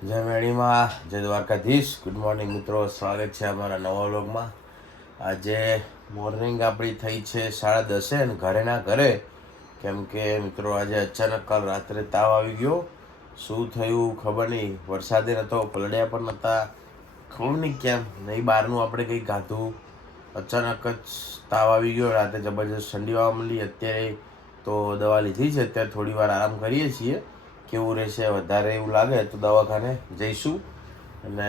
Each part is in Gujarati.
જય મેળીમાં, જય દ્વારકાધીશ. ગુડ મોર્નિંગ મિત્રો, સ્વાગત છે અમારા નવા વ્લોગમાં. આજે મોર્નિંગ આપણી થઈ છે 10:30 અને ઘરે ના ઘરે, કેમ કે મિત્રો આજે અચાનક કાલ રાત્રે તાવ આવી ગયો. શું થયું ખબર નહીં, વરસાદે નહોતો, પલળ્યા પણ નહોતા, ખબર નહીં કેમ નહીં, બહારનું આપણે કંઈ ખાધું, અચાનક જ તાવ આવી ગયો. રાતે જબરજસ્ત ઠંડી વાવા મળી. અત્યારે તો દવા લીધી છે, અત્યારે થોડી વાર આરામ કરીએ છીએ. કેવું રહેશે, વધારે એવું લાગે તો દવાખાને જઈશું. અને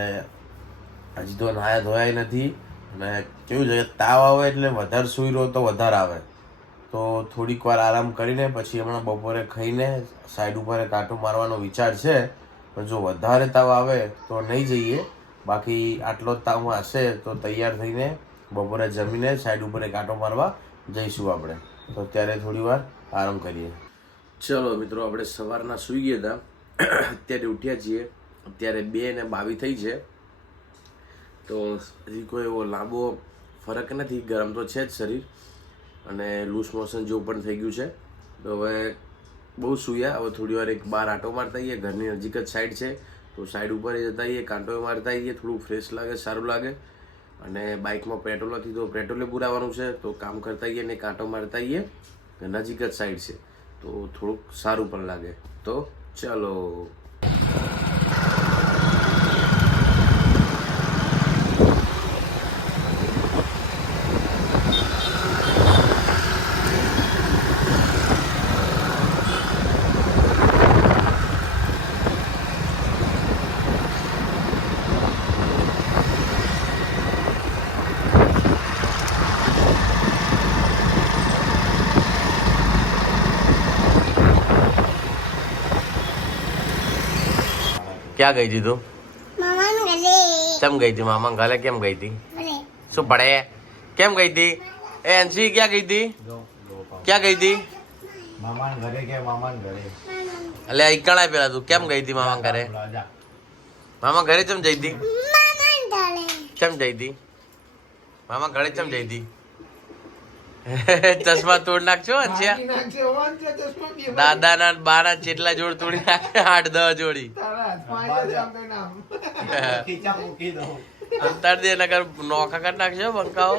હજી તો નાયા ધોયા નથી. અને કેવું છે, તાવ આવે એટલે વધારે સૂઈ રહો તો વધારે આવે, તો થોડીક વાર આરામ કરીને પછી હમણાં બપોરે ખાઈને સાઈડ ઉપર કાંટો મારવાનો વિચાર છે. પણ જો વધારે તાવ આવે તો નહીં જઈએ, બાકી આટલો જ તાવમાં હશે તો તૈયાર થઈને બપોરે જમીને સાઈડ ઉપર કાંટો મારવા જઈશું આપણે. તો અત્યારે થોડી વાર આરામ કરીએ. ચલો મિત્રો, આપણે સવારના સૂઈ ગયા હતા, અત્યારે ઉઠ્યા છીએ. અત્યારે 2:22 થઈ છે, તો હજી કોઈ એવો લાંબો ફરક નથી. ગરમ તો છે જ શરીર, અને લૂઝ મોશન જેવું પણ થઈ ગયું છે. તો હવે બહુ સૂયા, હવે થોડી વાર એક બહાર આંટો મારતા આવીએ. ઘરની નજીક જ સાઈડ છે, તો સાઈડ ઉપર જતા આવીએ, કાંટો મારતા આવીએ, થોડું ફ્રેશ લાગે, સારું લાગે. અને બાઇકમાં પેટ્રોલ નથી તો પેટ્રોલે પુરાવાનું છે, તો કામ કરતા આવીએ અને કાંટો મારતા આવીએ. નજીક જ સાઈડ છે, તો થોડુંક સારું પણ લાગે. તો ચાલો. ક્યાં ગઈ હતી તું? કેમ ગઈ હતી? મામા ઘરે કેમ ગઈ હતી? શું પડે? કેમ ગઈ હતી? એ એનસી ક્યાં ગઈ હતી? ક્યાં ગઈ હતી? મામા ઘરે કે મામા ઘરે એટલે ઈકણા પેલા તું કેમ ગઈ હતી મામા ઘરે? મામા ઘરે કેમ જઈ હતી? કેમ જઈ હતી? મામા ઘરે કેમ જઈ હતી? ચશ્મા તોડ નાખજો. દાદા ના બાના જેટલા જોડ તોડી નાખે, 8-10 જોડી અંતર દે, નકર નોખા કરી નાખજો બંકાઓ.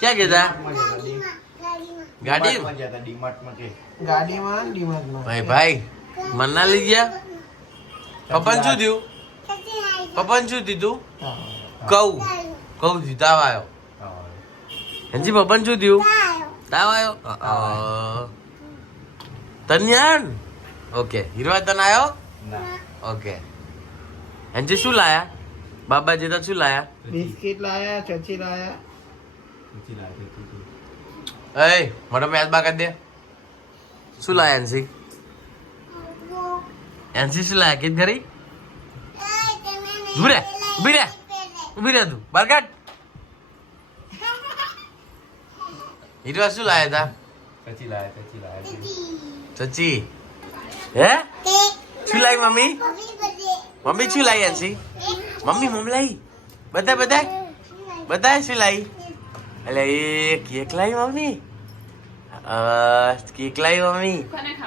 ક્યાં ગયા? ગાડીમાં. ભાઈ મન ના લઈ ગયા? પપ્પાને શું થયું? પપ્પાને શું દીધું? કહું દીધું. તાવ આવ્યો? હજી પપ્પાને શું થયું? તાવ આવ્યો? તન્યાન ઓકે. હીરવા તને આવ્યો? ઓકે. હજી શું લાયા? બાબાજી તો શું લાયા? બિસ્કિટ લાયા, ચચી લાયા. એ મોટો મેચ બા કરી દે. શું લાયા એનસી? એનસી શું લાયા? કીધ ખરી? ઉભી રે તું બરગટ. હીરવા શું લાયા હતા? ચચી. હે શું લાવી મમ્મી? મમ્મી શું લાવી એનસી? મમ્મી લાવી. બધા શું લાવી? એટલે એ કેક લાવી મમ્મી. કેક લાવી મમ્મી.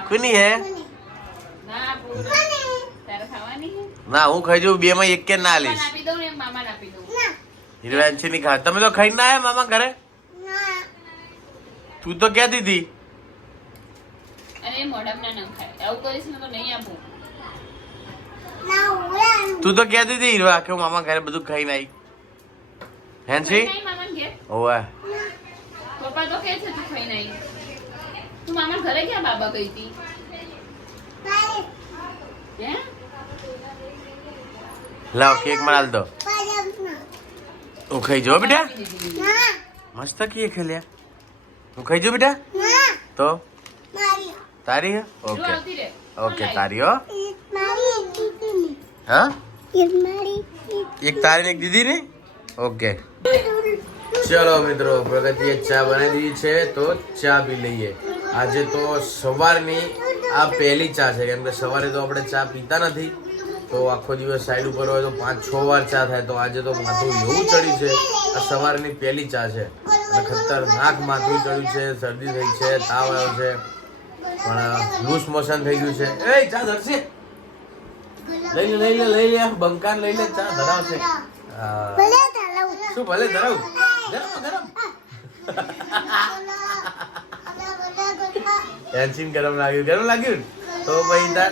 કોની હે? ના, હું ખાઈ જઉં. 2 માં એક કે ના લઈશ. હીરવાંશી ની ખા. તમે તો ખાઈ ના આયા મામા ઘરે? તું તો ક્યાં દીધી? તું તો ક્યાં દીધી હીરવા કે હું મામા ઘરે બધું ખાઈને આવી? હેન્સી ઓવે પપ્પા તો કે છે તું ખાઈને આવી. તું મામા ઘરે ક્યાં બાબા ગઈ હતી? હે? લાવ કેક મનાલ દો. હું ખાઈ જો બેટા. મસ્ત કેક ખેલ્યા. હું ખાઈ જો બેટા. તો તારી હે? ઓકે ઓકે, તારી હો. હા, એક તારી ને એક દીદી ને. ઓકે ચલો મિત્રો, પ્રગતિએ ચા બનાવી દીધી છે, તો ચા પી લઈએ. આજે તો સવારની આ પહેલી ચા છે, કેમ કે સવારે તો આપણે ચા પીતા નથી, તો આખો દિવસ સાઈડ ઉપર હોય તો 5-6 વાર ચા થાય. તો આજે તો માથું એવું ચડ્યું છે, આ સવારની પહેલી ચા છે અને ખતરનાક માથું ચડ્યું છે, શરદી થઈ છે, તાવ આવ્યો છે. પણ લૂઝ મોશન થઈ ગયું છે. એ ચા ધરશે, લઈ લે બંકાર લઈ લે, ચા ધરાવશે. હા. શું ભલે ધરાવું? ગરમ એન્સીન ગરમ લાગ્યું તો ભાઈ તાર